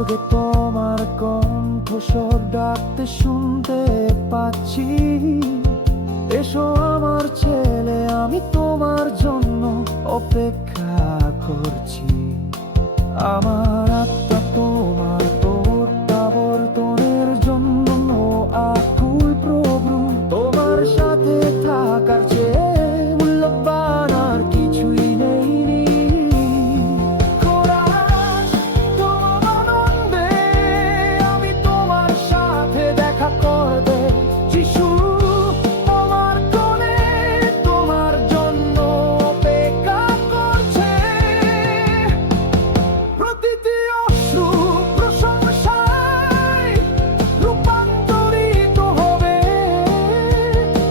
স্বর্গে তোমার কণ্ঠস্বর ডাকতে শুনতে পাচ্ছি। এসো আমার ছেলে, আমি তোমার জন্য অপেক্ষা করছি। আমার আত্মা তোমার প্রত্যাবর্তনের জন্য আকুল প্রভু। তোমার সাথে থাকার চেয়ে মূল্যবান আর কিছুই নেই। কোরাস, তোমার আনন্দে আমি তোমার সাথে দেখা করবে। যিশু তোমার কোলে তোমার জন্য অপেক্ষা করছে। প্রতিটি অশ্রু প্রশংসায় রূপান্তরিত হবে।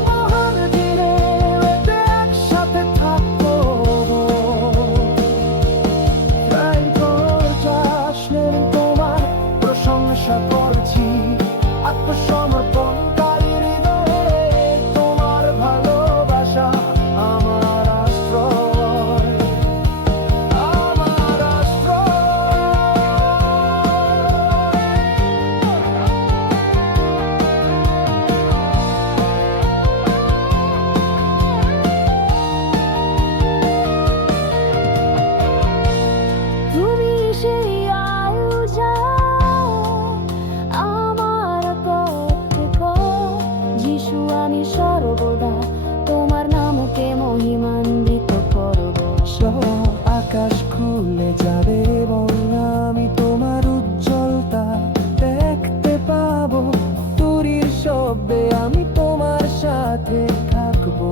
মহান দিনে একসাথে থাকবো। আসলেন তোমার প্রশংসা করছি। আত্মসমর্পণকারী হৃদয়ে তোমার ভালোবাসা আমার আশ্রয়, আমার তুমি সেই আয়োজন আমার প্রত্যেক। যিশু আমি সর্বদা তোমার নামকে মহিমান্বিত করব। সব আকাশ খুলে যাবে এবং আমি তোমার উজ্জ্বলতা দেখতে পাবো। তুরির শব্দে আমি তোমার সাথে থাকবো।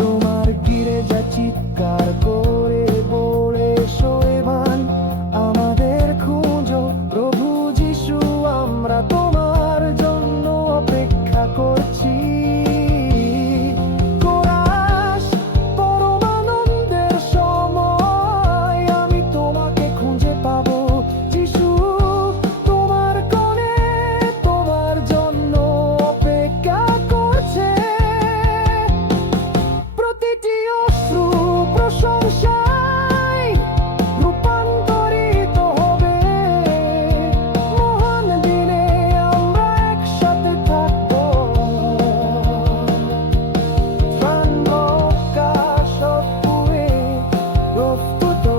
তোমার গির্জা চিৎকার করে বলে শোয়বান আমাদের খুঁজো। প্রভু যিশু আমরা তোমার জন্য অপেক্ষা করছি। কোরাস, পরমানন্দের সময় আমি তোমাকে খুঁজে পাবো। যিশু তোমার কোণে তোমার জন্য অপেক্ষা করছে। প্রতিটি অশ্রু প্রশংসায় রূপান্তরিত হবে। মহান দিনে আমরা একসাথে থাকবো। Tranmokashopuwe Roftuto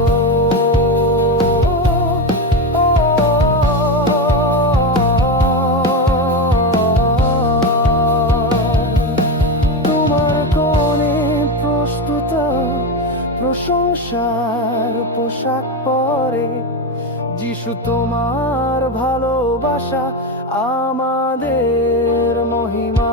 তোমার কোণে প্রস্তুত প্রশংসার পোশাক পরে। যিশু তোমার ভালোবাসা আমাদের মহিমা।